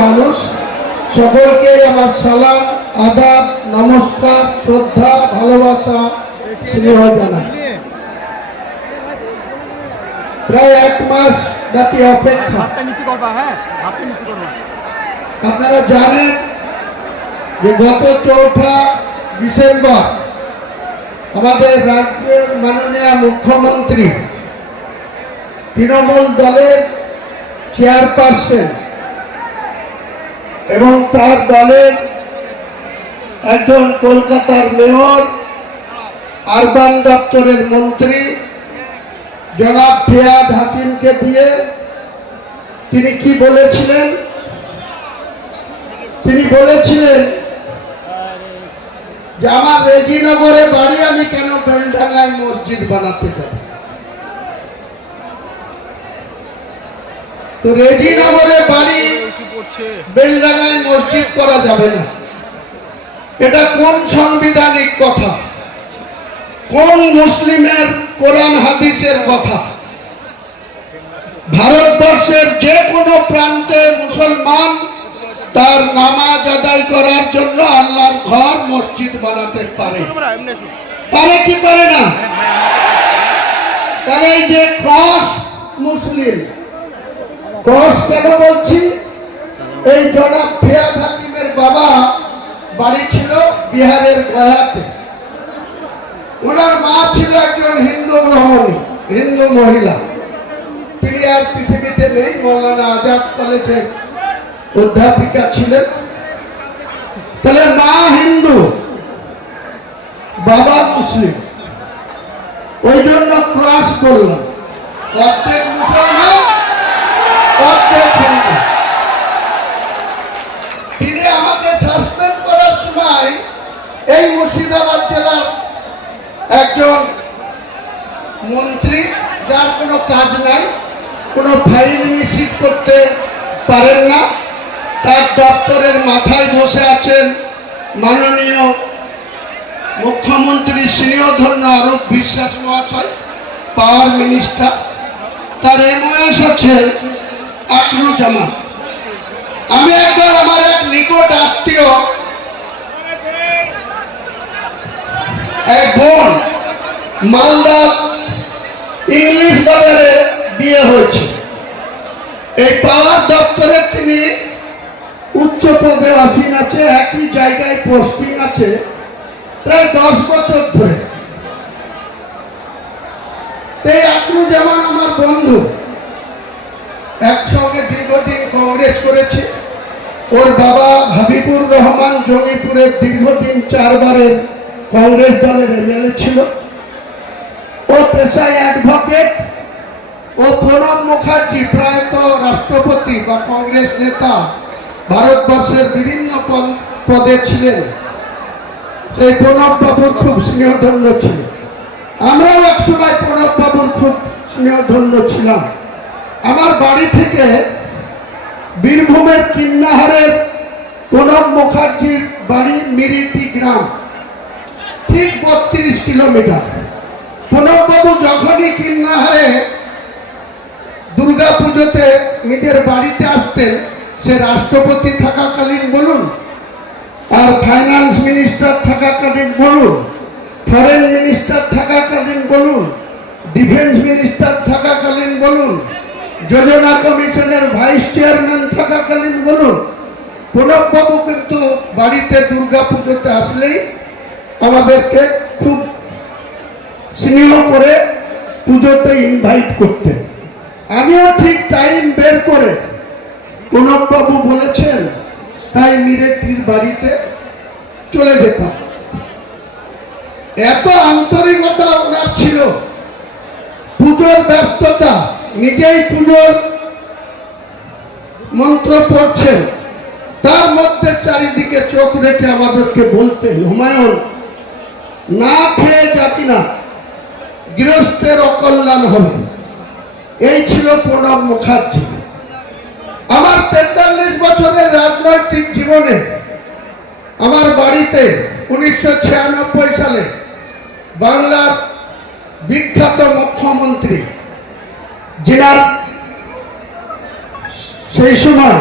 মানুষ। সকলকে আমার সালাম, আদাব, নমস্কার, শ্রদ্ধা, ভালোবাসা, স্নেহ জানাই। প্রায় 1 মাস ব্যাপী অপেক্ষা। আপনারা জানেন যে গত 4 ডিসেম্বর আমাদের রাজ্যের মাননীয় মুখ্যমন্ত্রী, তৃণমূল দলের চেয়ারপারসন এবং তার দলের একজন কলকাতার মেয়র, আরবান দপ্তরের মন্ত্রী জনাব ফিয়াদ হাকিমকে দিয়ে তিনি কি বলেছিলেন? তিনি বলেছিলেন যে আমার রেজিনগরে বাড়ি, আমি কেন বেলডাঙ্গায় মসজিদ বানাতে যাব? তো রেজিনগরে বাড়ি, বেলডাঙ্গায় মসজিদ করা যাবে না। এটা কোন সাংবিধানিক কথা? কোন মুসলিমের কোরআন হাদিসের কথা? ভারতবর্ষের যে কোনো প্রান্তে মুসলমান তার নামাজ আদায় করার জন্য আল্লাহর ঘর, মসজিদ বানাতে পারে, পারে কি পারে না? তাহলে এই যে ক্রস মুসলিম, ক্রস কেন বলছি? এই জনাব ফিয়াদ হাকিমের বাবা বাড়ি ছিল বিহারের গয়াতে। ওনার মা ছিল একজন হিন্দু রমণী, হিন্দু মহিলা। তিনি আর পৃথিবীতে নেই। মৌলানা আজাদ কলেজের অধ্যাপিকা ছিলেন। তাহলে মা হিন্দু, বাবা মুসলিম, ওই জন্য ক্রস করলাম। অর্ধেক মুসলমান, অর্ধেক হিন্দু। তিনি আমাকে সাসপেন্ড করার সময় এই মুর্শিদাবাদ জেলার একজন মন্ত্রী, যার কোনো কাজ নাই, কোনো ফাইল রিসিভ করতে পারেন না, তার দপ্তরের মাথায় বসে আছেন মাননীয় মুখ্যমন্ত্রী স্নেহধন্য অরূপ বিশ্বাস মহাশয়, পাওয়ার মিনিস্টার। তার এমওএস হচ্ছে আকরুজ্জামান। আমি একবার আমার এক নিকট আত্মীয়, এক বোন, মালদা ইংলিশ বাজারে বিয়ে হয়েছে। এই পাওয়ার দপ্তরে তিনি উচ্চ পদে আসীন আছে, একই জায়গায় পোস্টিং আছে প্রায় 10 বছর ধরে। এই আকরুজ্জামান আমার বন্ধু, একসঙ্গে দীর্ঘদিন কংগ্রেস করেছে। ওর বাবা হাবিবুর রহমান জঙ্গিপুরের দীর্ঘদিন 4 বারের কংগ্রেস দলের এমএলএ ছিল। ও পেশায় অ্যাডভোকেট। ও প্রণব মুখার্জি প্রায়ত রাষ্ট্রপতি বা কংগ্রেস নেতা, ভারতবর্ষের বিভিন্ন পদে ছিলেন। সেই প্রণব বাবুর খুব স্নেহধন্য ছিল। আমরাও একসময় প্রণব বাবুর খুব স্নেহধন্য ছিলাম। আমার বাড়ি থেকে বীরভূমের কিন্নাহারের প্রণব মুখার্জির বাড়ি মিরিটি গ্রাম, ঠিক 32 কিলোমিটার। প্রণববাবু যখনই কিন্নাহারে দুর্গা পুজোতে নিজের বাড়িতে আসতেন, সে রাষ্ট্রপতি থাকাকালীন বলুন, আর ফাইন্যান্স মিনিস্টার থাকাকালীন বলুন, ফরেন মিনিস্টার থাকাকালীন বলুন, ডিফেন্স মিনিস্টার থাকাকালীন বলুন, যোজনা কমিশনের ভাইস চেয়ারম্যান থাকাকালীন বলুন, প্রণববাবু কিন্তু বাড়িতে দুর্গা পুজোতে আসলেই আমাদেরকে খুব স্নেহ করে পুজোতে ইনভাইট করতেন। আমিও ঠিক টাইম বের করে, প্রণববাবু বলেছেন তাই মিরেটির বাড়িতে চলে যেতাম। এত আন্তরিকতা ওনার ছিল। পুজোর ব্যস্ততা, নিজেই পুজোর মন্ত্র পড়ছেন, তার মধ্যে চারিদিকে চোখ রেখে আমাদেরকে বলতেন, হুমায়ুন, না খেয়ে যাবি না, গৃহস্থের অকল্যাণ হবে। এই ছিল প্রণব মুখার্জি। আমার 43 বছরের রাজনৈতিক জীবনে আমার বাড়িতে 1996 সালে বাংলার বিখ্যাত মুখ্যমন্ত্রী, যিনার সেই সময়